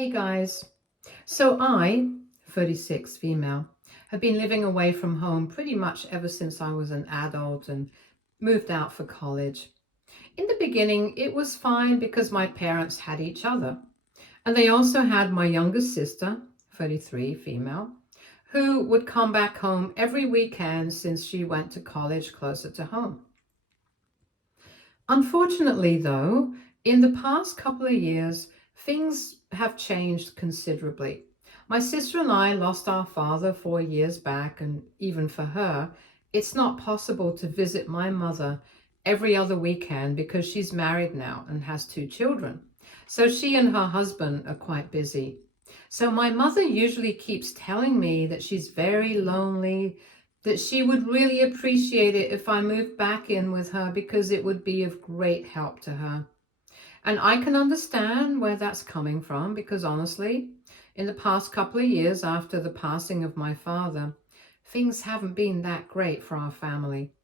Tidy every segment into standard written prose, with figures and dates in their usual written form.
Hey guys. So I, 36 female, have been living away from home pretty much ever since I was an adult and moved out for college. In the beginning, it was fine because my parents had each other. And they also had my younger sister, 33 female, who would come back home every weekend since she went to college closer to home. Unfortunately, though, in the past couple of years, things have changed considerably. My sister and I lost our father 4 years back, and even for her, it's not possible to visit my mother every other weekend because she's married now and has 2 children. So she and her husband are quite busy. So my mother usually keeps telling me that she's very lonely, that she would really appreciate it if I moved back in with her because it would be of great help to her. And I can understand where that's coming from because honestly, in the past couple of years after the passing of my father, things haven't been that great for our family.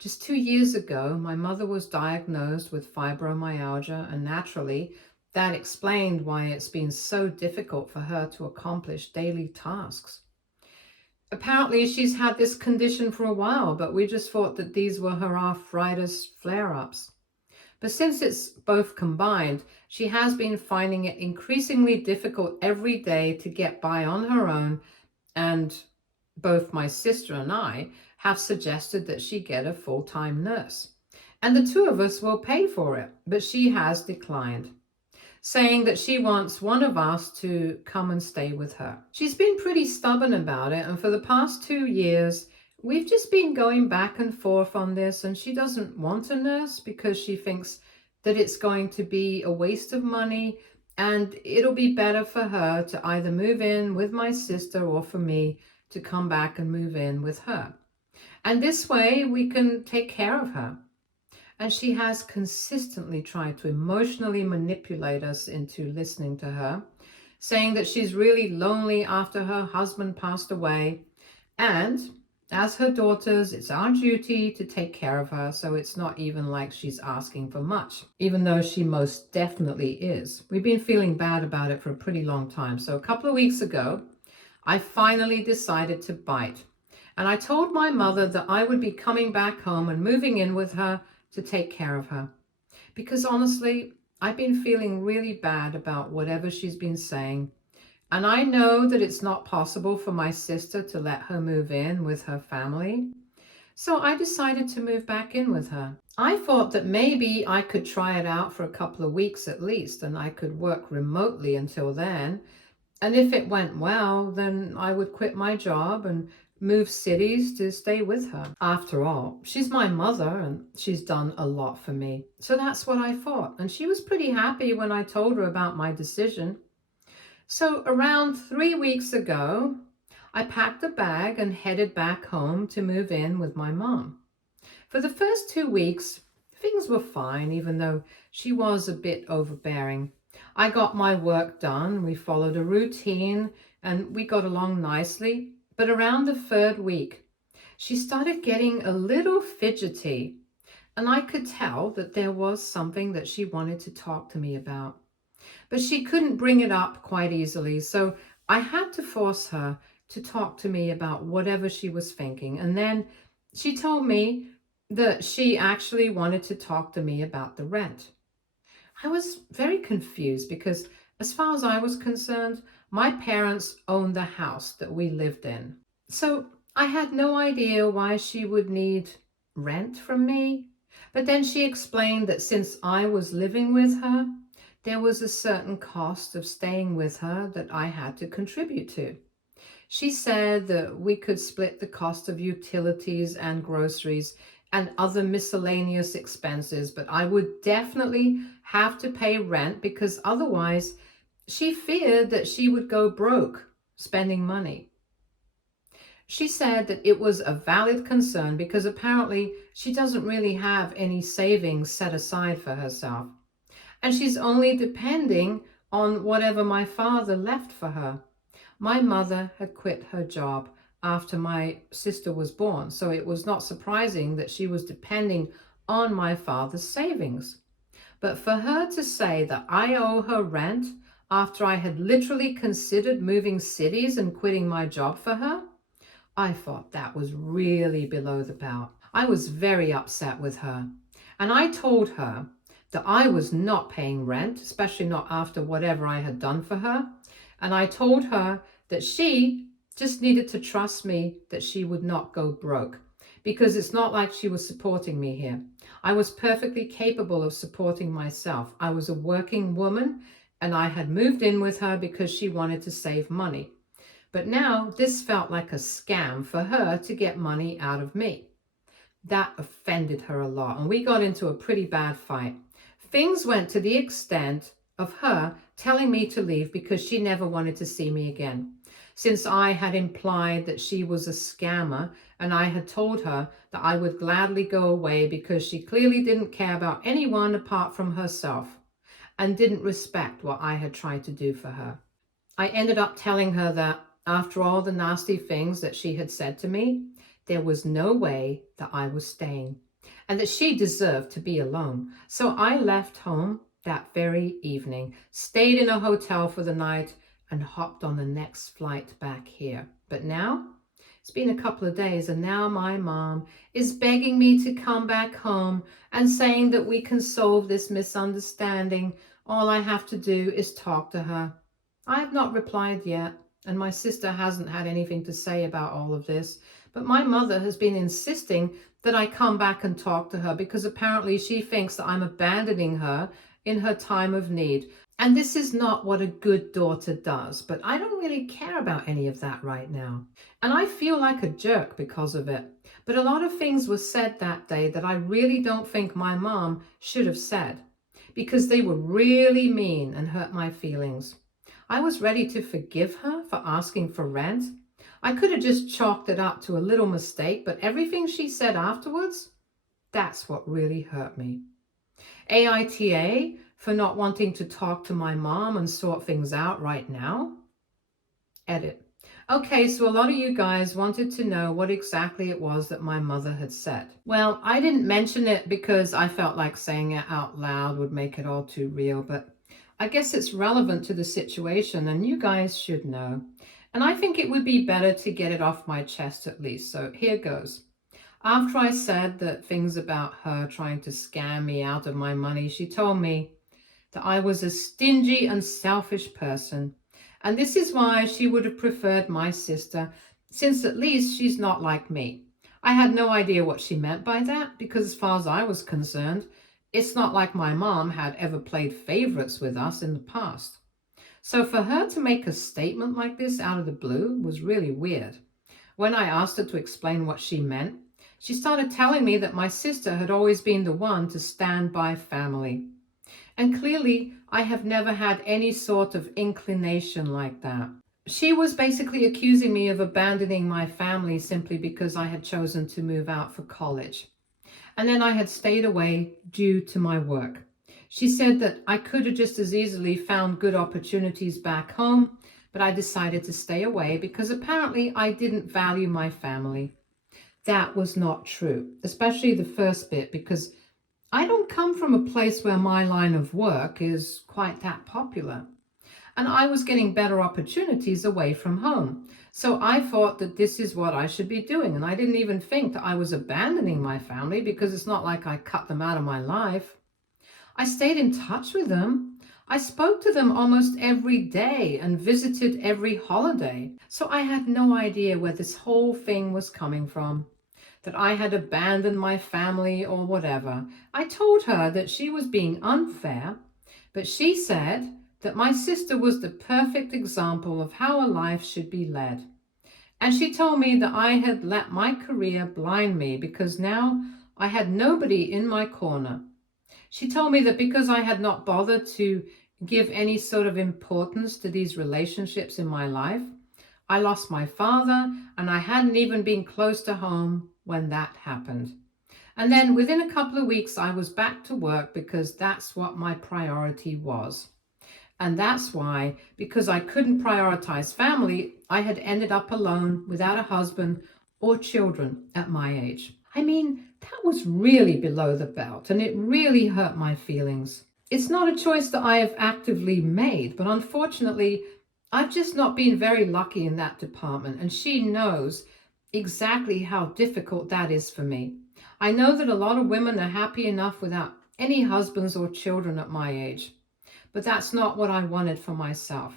Just 2 years ago, my mother was diagnosed with fibromyalgia, and naturally, that explained why it's been so difficult for her to accomplish daily tasks. Apparently, she's had this condition for a while, but we just thought that these were her arthritis flare-ups. But since it's both combined, she has been finding it increasingly difficult every day to get by on her own, and both my sister and I have suggested that she get a full-time nurse. And the two of us will pay for it, but she has declined, saying that she wants one of us to come and stay with her. She's been pretty stubborn about it, and for the past 2 years, we've just been going back and forth on this, and she doesn't want a nurse because she thinks that it's going to be a waste of money, and it'll be better for her to either move in with my sister or for me to come back and move in with her. And this way we can take care of her. And she has consistently tried to emotionally manipulate us into listening to her, saying that she's really lonely after her husband passed away. And as her daughters, it's our duty to take care of her, so it's not even like she's asking for much, even though she most definitely is. We've been feeling bad about it for a pretty long time. So a couple of weeks ago, I finally decided to bite. And I told my mother that I would be coming back home and moving in with her to take care of her. Because honestly, I've been feeling really bad about whatever she's been saying. And I know that it's not possible for my sister to let her move in with her family. So I decided to move back in with her. I thought that maybe I could try it out for a couple of weeks at least, and I could work remotely until then. And if it went well, then I would quit my job and move cities to stay with her. After all, she's my mother and she's done a lot for me. So that's what I thought. And she was pretty happy when I told her about my decision. So around 3 weeks ago, I packed a bag and headed back home to move in with my mom. For the first 2 weeks, things were fine, even though she was a bit overbearing. I got my work done, we followed a routine, and we got along nicely. But around the 3rd week, she started getting a little fidgety, and I could tell that there was something that she wanted to talk to me about. But she couldn't bring it up quite easily, so I had to force her to talk to me about whatever she was thinking. And then she told me that she actually wanted to talk to me about the rent. I was very confused because as far as I was concerned, my parents owned the house that we lived in. So I had no idea why she would need rent from me. But then she explained that since I was living with her, there was a certain cost of staying with her that I had to contribute to. She said that we could split the cost of utilities and groceries and other miscellaneous expenses, but I would definitely have to pay rent because otherwise she feared that she would go broke spending money. She said that it was a valid concern because apparently she doesn't really have any savings set aside for herself. And she's only depending on whatever my father left for her. My mother had quit her job after my sister was born, so it was not surprising that she was depending on my father's savings. But for her to say that I owe her rent, after I had literally considered moving cities and quitting my job for her? I thought that was really below the belt. I was very upset with her. And I told her that I was not paying rent, especially not after whatever I had done for her. And I told her that she just needed to trust me, that she would not go broke, because it's not like she was supporting me here. I was perfectly capable of supporting myself. I was a working woman, and I had moved in with her because she wanted to save money. But now this felt like a scam for her to get money out of me. That offended her a lot, and we got into a pretty bad fight. Things went to the extent of her telling me to leave because she never wanted to see me again. Since I had implied that she was a scammer, and I had told her that I would gladly go away because she clearly didn't care about anyone apart from herself and didn't respect what I had tried to do for her. I ended up telling her that after all the nasty things that she had said to me, there was no way that I was staying and that she deserved to be alone. So I left home that very evening, stayed in a hotel for the night, and hopped on the next flight back here. But now, it's been a couple of days, and now my mom is begging me to come back home and saying that we can solve this misunderstanding. All I have to do is talk to her. I have not replied yet, and my sister hasn't had anything to say about all of this, but my mother has been insisting that I come back and talk to her because apparently she thinks that I'm abandoning her in her time of need. And this is not what a good daughter does, but I don't really care about any of that right now. And I feel like a jerk because of it. But a lot of things were said that day that I really don't think my mom should have said, because they were really mean and hurt my feelings. I was ready to forgive her for asking for rent. I could have just chalked it up to a little mistake, but everything she said afterwards, that's what really hurt me. AITA for not wanting to talk to my mom and sort things out right now. Edit. Okay, so a lot of you guys wanted to know what exactly it was that my mother had said. Well, I didn't mention it because I felt like saying it out loud would make it all too real, but I guess it's relevant to the situation and you guys should know. And I think it would be better to get it off my chest at least, so here goes. After I said that things about her trying to scam me out of my money, she told me that I was a stingy and selfish person. And this is why she would have preferred my sister, since at least she's not like me. I had no idea what she meant by that, because as far as I was concerned, it's not like my mom had ever played favorites with us in the past. So for her to make a statement like this out of the blue was really weird. When I asked her to explain what she meant, she started telling me that my sister had always been the one to stand by family. And clearly, I have never had any sort of inclination like that. She was basically accusing me of abandoning my family simply because I had chosen to move out for college. And then I had stayed away due to my work. She said that I could have just as easily found good opportunities back home, but I decided to stay away because apparently I didn't value my family. That was not true, especially the first bit, because I don't come from a place where my line of work is quite that popular. And I was getting better opportunities away from home. So I thought that this is what I should be doing. And I didn't even think that I was abandoning my family because it's not like I cut them out of my life. I stayed in touch with them. I spoke to them almost every day and visited every holiday. So I had no idea where this whole thing was coming from, that I had abandoned my family or whatever. I told her that she was being unfair, but she said that my sister was the perfect example of how a life should be led. And she told me that I had let my career blind me because now I had nobody in my corner. She told me that because I had not bothered to give any sort of importance to these relationships in my life, I lost my father and I hadn't even been close to home when that happened. And then within a couple of weeks, I was back to work because that's what my priority was. And that's why, because I couldn't prioritize family, I had ended up alone without a husband or children at my age. I mean, that was really below the belt and it really hurt my feelings. It's not a choice that I have actively made, but unfortunately, I've just not been very lucky in that department, and she knows exactly how difficult that is for me. I know that a lot of women are happy enough without any husbands or children at my age, but that's not what I wanted for myself.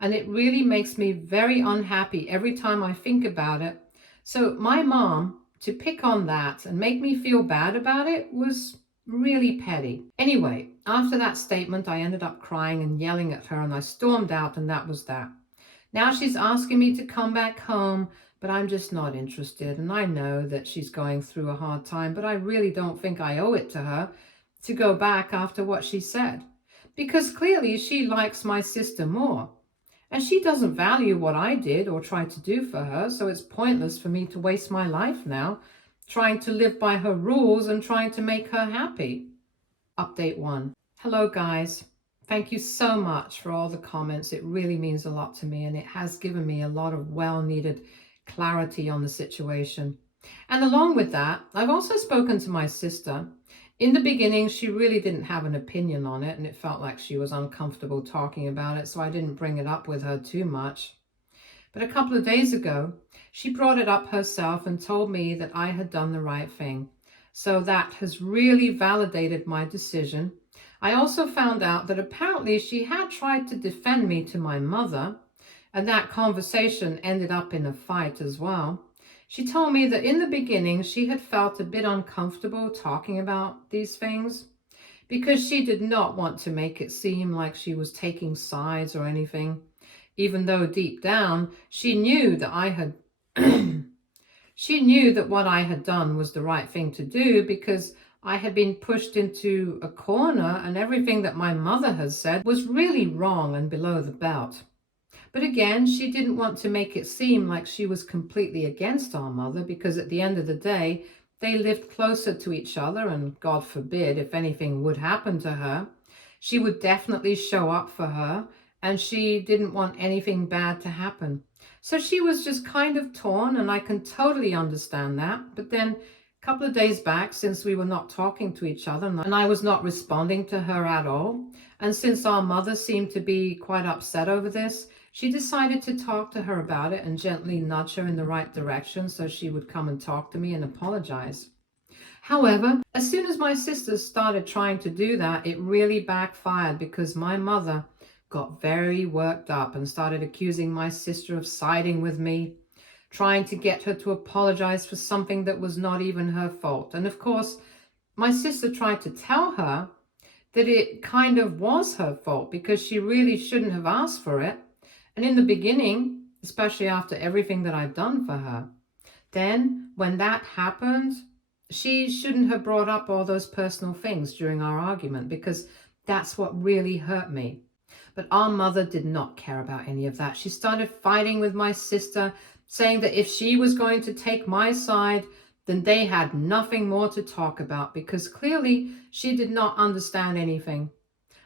And it really makes me very unhappy every time I think about it. So my mom, to pick on that and make me feel bad about it, was really petty. Anyway, after that statement, I ended up crying and yelling at her, and I stormed out, and that was that. Now she's asking me to come back home, but I'm just not interested. And I know that she's going through a hard time, but I really don't think I owe it to her to go back after what she said. Because clearly she likes my sister more. And she doesn't value what I did or tried to do for her, so it's pointless for me to waste my life now trying to live by her rules and trying to make her happy. Update 1. Hello guys. Thank you so much for all the comments. It really means a lot to me, and it has given me a lot of well-needed clarity on the situation. And along with that, I've also spoken to my sister. In the beginning, she really didn't have an opinion on it, and it felt like she was uncomfortable talking about it, so I didn't bring it up with her too much. But a couple of days ago, she brought it up herself and told me that I had done the right thing. So that has really validated my decision. I also found out that apparently she had tried to defend me to my mother, and that conversation ended up in a fight as well. She told me that in the beginning she had felt a bit uncomfortable talking about these things because she did not want to make it seem like she was taking sides or anything, even though deep down she knew that she knew that what I had done was the right thing to do because I had been pushed into a corner and everything that my mother had said was really wrong and below the belt. But again, she didn't want to make it seem like she was completely against our mother because at the end of the day, they lived closer to each other, and God forbid, if anything would happen to her, she would definitely show up for her, and she didn't want anything bad to happen. So she was just kind of torn, and I can totally understand that. But then a couple of days back, since we were not talking to each other and I was not responding to her at all, and since our mother seemed to be quite upset over this, she decided to talk to her about it and gently nudge her in the right direction so she would come and talk to me and apologize. However, as soon as my sister started trying to do that, it really backfired because my mother got very worked up and started accusing my sister of siding with me, trying to get her to apologize for something that was not even her fault. And of course, my sister tried to tell her that it kind of was her fault because she really shouldn't have asked for it. And in the beginning, especially after everything that I've done for her, then when that happened, she shouldn't have brought up all those personal things during our argument because that's what really hurt me. But our mother did not care about any of that. She started fighting with my sister, saying that if she was going to take my side, then they had nothing more to talk about because clearly she did not understand anything.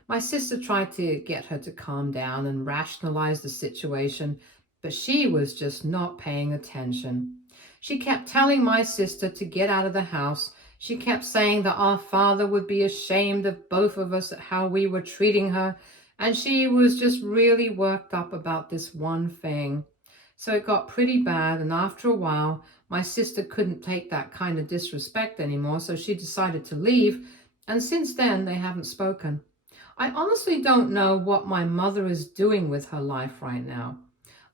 My sister tried to get her to calm down and rationalize the situation, but she was just not paying attention. She kept telling my sister to get out of the house. She kept saying that our father would be ashamed of both of us at how we were treating her, and she was just really worked up about this one thing. So it got pretty bad, and after a while, my sister couldn't take that kind of disrespect anymore, so she decided to leave, and since then they haven't spoken. I honestly don't know what my mother is doing with her life right now.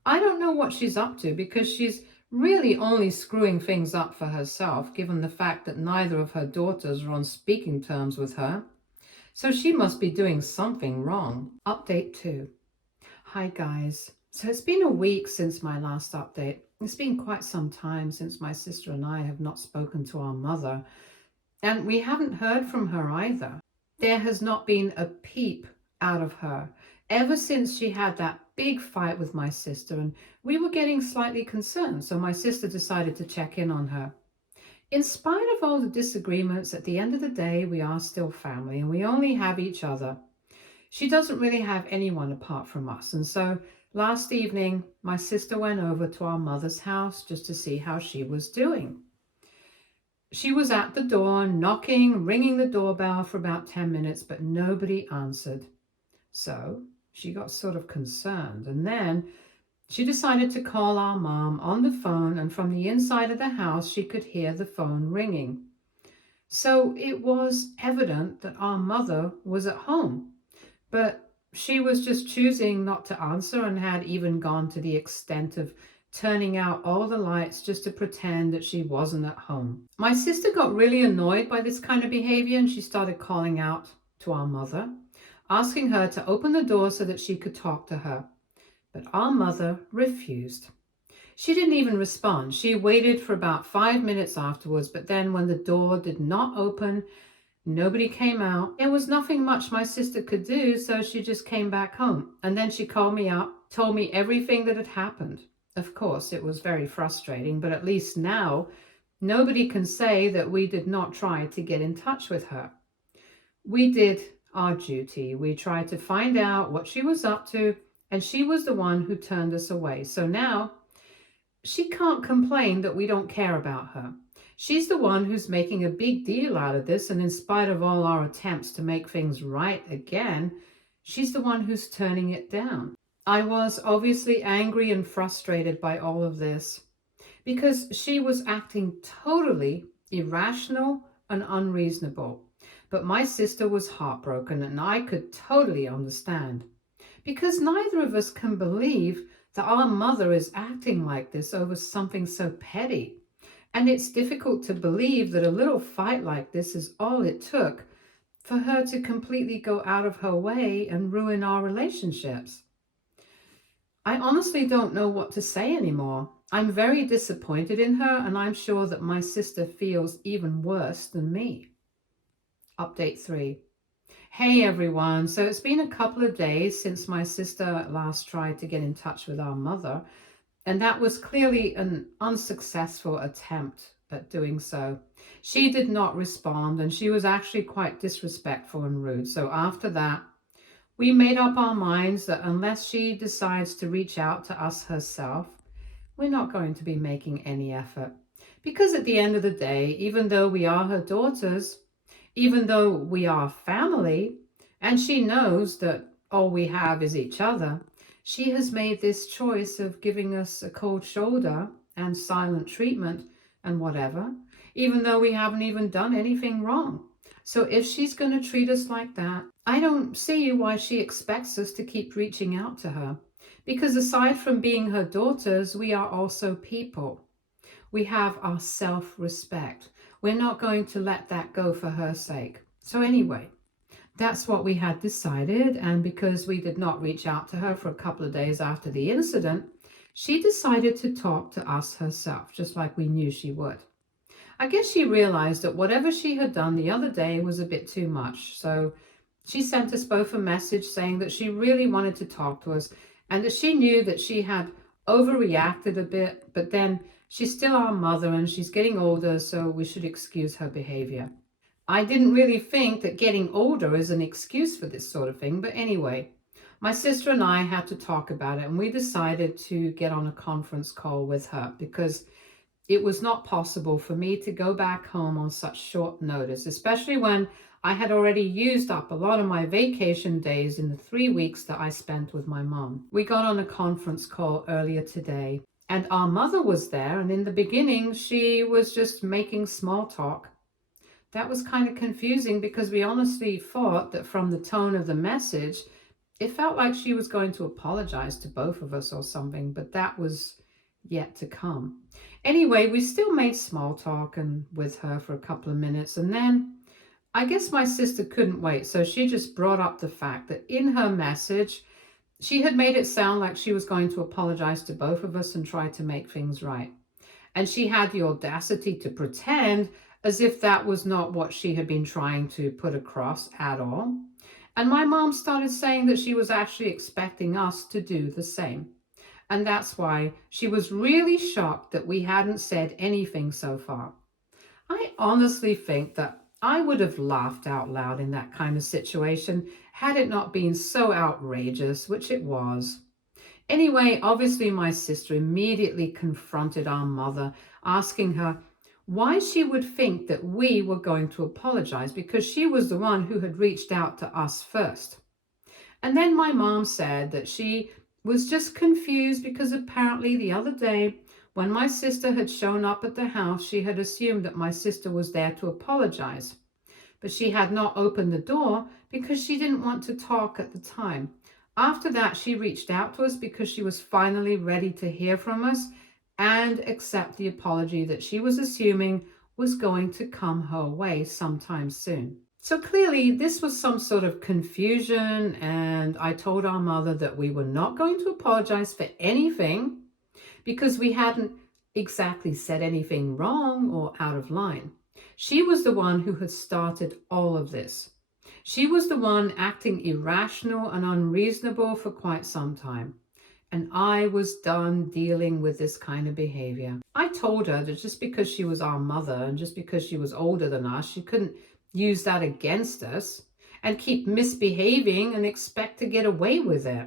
I don't know what she's up to because she's really only screwing things up for herself, given the fact that neither of her daughters are on speaking terms with her. So she must be doing something wrong. Update 2. Hi guys. So it's been a week since my last update. It's been quite some time since my sister and I have not spoken to our mother, and we haven't heard from her either. There has not been a peep out of her ever since she had that big fight with my sister, and we were getting slightly concerned, so my sister decided to check in on her. In spite of all the disagreements, at the end of the day, we are still family and we only have each other. She doesn't really have anyone apart from us, and so last evening my sister went over to our mother's house just to see how she was doing. She was at the door, knocking, ringing the doorbell for about 10 minutes, but nobody answered. So she got sort of concerned, and then she decided to call our mom on the phone, and from the inside of the house, she could hear the phone ringing. So it was evident that our mother was at home, but she was just choosing not to answer and had even gone to the extent of turning out all the lights just to pretend that she wasn't at home. My sister got really annoyed by this kind of behavior and she started calling out to our mother, asking her to open the door so that she could talk to her. But our mother refused. She didn't even respond. She waited for about 5 minutes afterwards, but then when the door did not open, nobody came out. There was nothing much my sister could do, so she just came back home. And then she called me up, told me everything that had happened. Of course, it was very frustrating, but at least now nobody can say that we did not try to get in touch with her. We did our duty. We tried to find out what she was up to, and she was the one who turned us away. So now she can't complain that we don't care about her. She's the one who's making a big deal out of this, and in spite of all our attempts to make things right again, she's the one who's turning it down. I was obviously angry and frustrated by all of this because she was acting totally irrational and unreasonable. But my sister was heartbroken, and I could totally understand because neither of us can believe that our mother is acting like this over something so petty. And it's difficult to believe that a little fight like this is all it took for her to completely go out of her way and ruin our relationships. I honestly don't know what to say anymore. I'm very disappointed in her, and I'm sure that my sister feels even worse than me. Update 3. Hey everyone, so it's been a couple of days since my sister last tried to get in touch with our mother, and that was clearly an unsuccessful attempt at doing so. She did not respond, and she was actually quite disrespectful and rude. So after that, we made up our minds that unless she decides to reach out to us herself, we're not going to be making any effort. Because at the end of the day, even though we are her daughters, even though we are family, and she knows that all we have is each other, she has made this choice of giving us a cold shoulder and silent treatment and whatever, even though we haven't even done anything wrong. So if she's going to treat us like that, I don't see why she expects us to keep reaching out to her. Because aside from being her daughters, we are also people. We have our self-respect. We're not going to let that go for her sake. So anyway, that's what we had decided, and because we did not reach out to her for a couple of days after the incident, she decided to talk to us herself, just like we knew she would. I guess she realized that whatever she had done the other day was a bit too much, so she sent us both a message saying that she really wanted to talk to us and that she knew that she had overreacted a bit, but then she's still our mother and she's getting older, so we should excuse her behavior. I didn't really think that getting older is an excuse for this sort of thing, but anyway, my sister and I had to talk about it, and we decided to get on a conference call with her because it was not possible for me to go back home on such short notice, especially when I had already used up a lot of my vacation days in the 3 weeks that I spent with my mom. We got on a conference call earlier today, and our mother was there, and in the beginning, she was just making small talk. That was kind of confusing because we honestly thought that from the tone of the message, it felt like she was going to apologize to both of us or something, but that was yet to come. Anyway, we still made small talk and with her for a couple of minutes, and then I guess my sister couldn't wait, so she just brought up the fact that in her message, she had made it sound like she was going to apologize to both of us and try to make things right. And she had the audacity to pretend as if that was not what she had been trying to put across at all. And my mom started saying that she was actually expecting us to do the same. And that's why she was really shocked that we hadn't said anything so far. I honestly think that I would have laughed out loud in that kind of situation had it not been so outrageous, which it was. Anyway, obviously my sister immediately confronted our mother, asking her, why she would think that we were going to apologize because she was the one who had reached out to us first. And then my mom said that she was just confused because apparently the other day when my sister had shown up at the house, she had assumed that my sister was there to apologize. But she had not opened the door because she didn't want to talk at the time. After that, she reached out to us because she was finally ready to hear from us and accept the apology that she was assuming was going to come her way sometime soon. So clearly, this was some sort of confusion, and I told our mother that we were not going to apologize for anything because we hadn't exactly said anything wrong or out of line. She was the one who had started all of this. She was the one acting irrational and unreasonable for quite some time. And I was done dealing with this kind of behavior. I told her that just because she was our mother and just because she was older than us, she couldn't use that against us and keep misbehaving and expect to get away with it.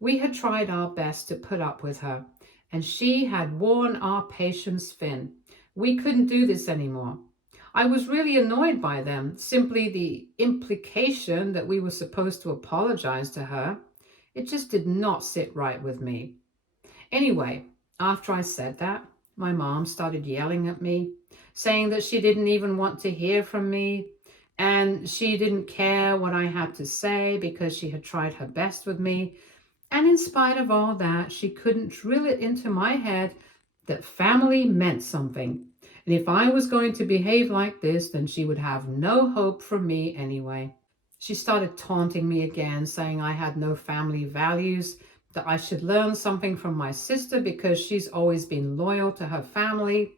We had tried our best to put up with her, and she had worn our patience thin. We couldn't do this anymore. I was really annoyed by them. Simply the implication that we were supposed to apologize to her, it just did not sit right with me. Anyway, after I said that, my mom started yelling at me, saying that she didn't even want to hear from me, and she didn't care what I had to say because she had tried her best with me. And in spite of all that, she couldn't drill it into my head that family meant something. And if I was going to behave like this, then she would have no hope from me anyway. She started taunting me again, saying I had no family values, that I should learn something from my sister because she's always been loyal to her family,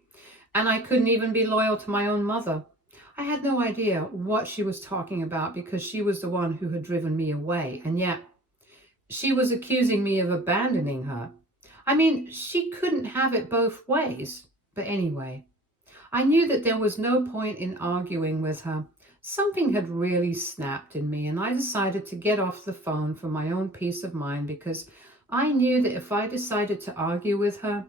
and I couldn't even be loyal to my own mother. I had no idea what she was talking about because she was the one who had driven me away, and yet she was accusing me of abandoning her. I mean, she couldn't have it both ways. But anyway, I knew that there was no point in arguing with her. Something had really snapped in me, and I decided to get off the phone for my own peace of mind because I knew that if I decided to argue with her,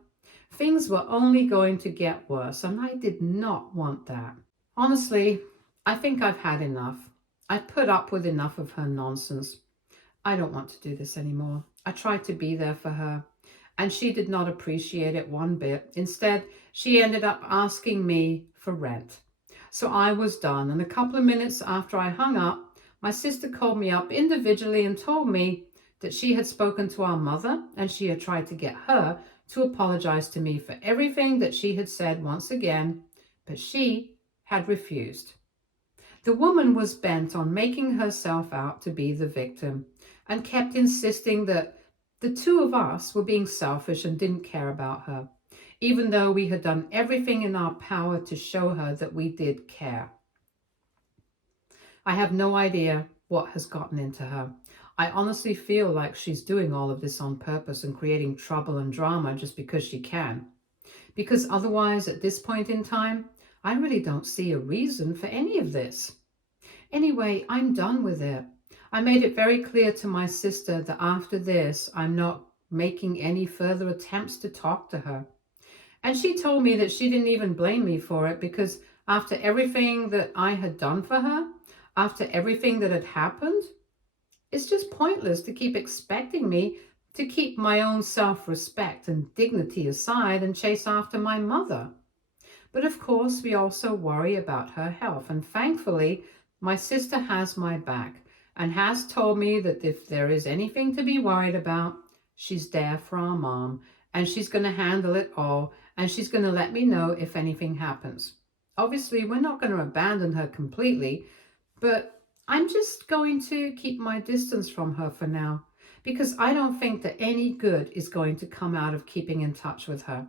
things were only going to get worse, and I did not want that. Honestly, I think I've had enough. I've put up with enough of her nonsense. I don't want to do this anymore. I tried to be there for her, and she did not appreciate it one bit. Instead, she ended up asking me for rent. So I was done, and a couple of minutes after I hung up, my sister called me up individually and told me that she had spoken to our mother and she had tried to get her to apologize to me for everything that she had said once again, but she had refused. The woman was bent on making herself out to be the victim and kept insisting that the two of us were being selfish and didn't care about her, even though we had done everything in our power to show her that we did care. I have no idea what has gotten into her. I honestly feel like she's doing all of this on purpose and creating trouble and drama just because she can. Because otherwise, at this point in time, I really don't see a reason for any of this. Anyway, I'm done with it. I made it very clear to my sister that after this, I'm not making any further attempts to talk to her. And she told me that she didn't even blame me for it because after everything that I had done for her, after everything that had happened, it's just pointless to keep expecting me to keep my own self-respect and dignity aside and chase after my mother. But of course, we also worry about her health. And thankfully, my sister has my back and has told me that if there is anything to be worried about, she's there for our mom and she's going to handle it all and she's going to let me know if anything happens. Obviously, we're not going to abandon her completely, but I'm just going to keep my distance from her for now because I don't think that any good is going to come out of keeping in touch with her.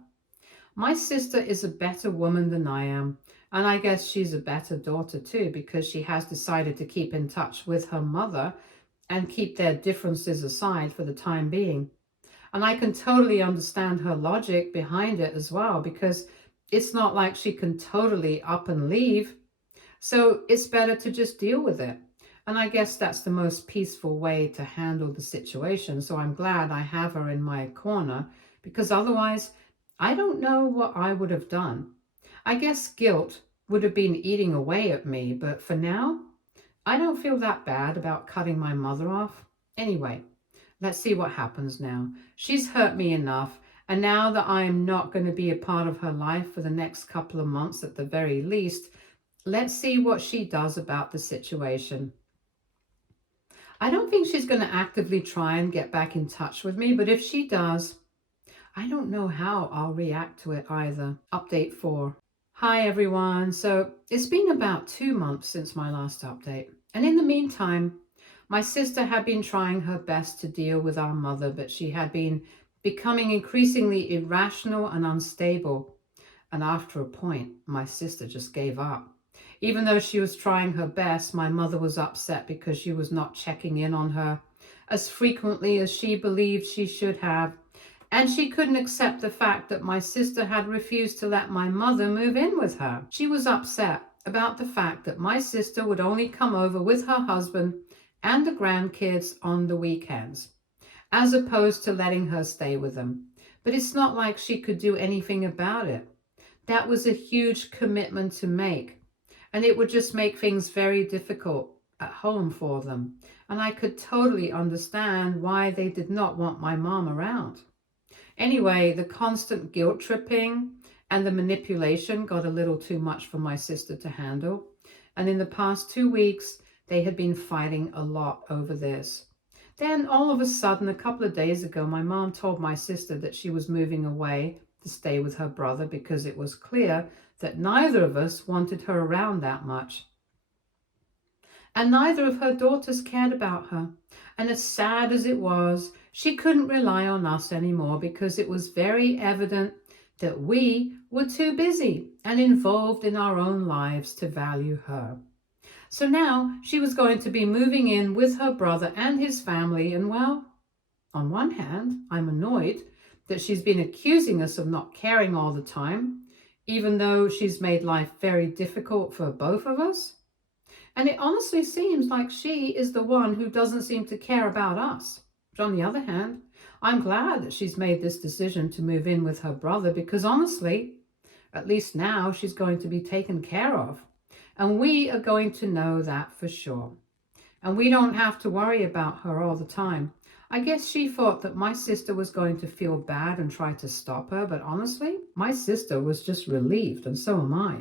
My sister is a better woman than I am, and I guess she's a better daughter too because she has decided to keep in touch with her mother and keep their differences aside for the time being. And I can totally understand her logic behind it as well because it's not like she can totally up and leave. So it's better to just deal with it. And I guess that's the most peaceful way to handle the situation. So I'm glad I have her in my corner because otherwise I don't know what I would have done. I guess guilt would have been eating away at me, but for now, I don't feel that bad about cutting my mother off. Anyway, let's see what happens now. She's hurt me enough, and now that I am not going to be a part of her life for the next couple of months at the very least, let's see what she does about the situation. I don't think she's going to actively try and get back in touch with me, but if she does, I don't know how I'll react to it either. Update 4. Hi everyone. So it's been about 2 months since my last update. And in the meantime, my sister had been trying her best to deal with our mother, but she had been becoming increasingly irrational and unstable. And after a point, my sister just gave up. Even though she was trying her best, my mother was upset because she was not checking in on her as frequently as she believed she should have. And she couldn't accept the fact that my sister had refused to let my mother move in with her. She was upset about the fact that my sister would only come over with her husband and the grandkids on the weekends, as opposed to letting her stay with them. But it's not like she could do anything about it. That was a huge commitment to make, and it would just make things very difficult at home for them. And I could totally understand why they did not want my mom around. Anyway, the constant guilt tripping and the manipulation got a little too much for my sister to handle. And in the past 2 weeks, they had been fighting a lot over this. Then all of a sudden, a couple of days ago, my mom told my sister that she was moving away to stay with her brother because it was clear that neither of us wanted her around that much. And neither of her daughters cared about her. And as sad as it was, she couldn't rely on us anymore because it was very evident that we were too busy and involved in our own lives to value her. So now she was going to be moving in with her brother and his family, and well, on one hand, I'm annoyed that she's been accusing us of not caring all the time, even though she's made life very difficult for both of us. And it honestly seems like she is the one who doesn't seem to care about us. But on the other hand, I'm glad that she's made this decision to move in with her brother because honestly, at least now she's going to be taken care of. And we are going to know that for sure. And we don't have to worry about her all the time. I guess she thought that my sister was going to feel bad and try to stop her, but honestly, my sister was just relieved, and so am I.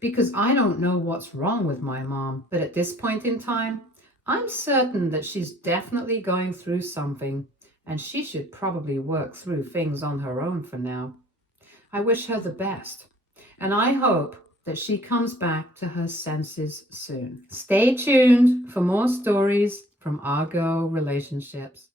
Because I don't know what's wrong with my mom, but at this point in time, I'm certain that she's definitely going through something, and she should probably work through things on her own for now. I wish her the best, and I hope that she comes back to her senses soon. Stay tuned for more stories from our girl relationships.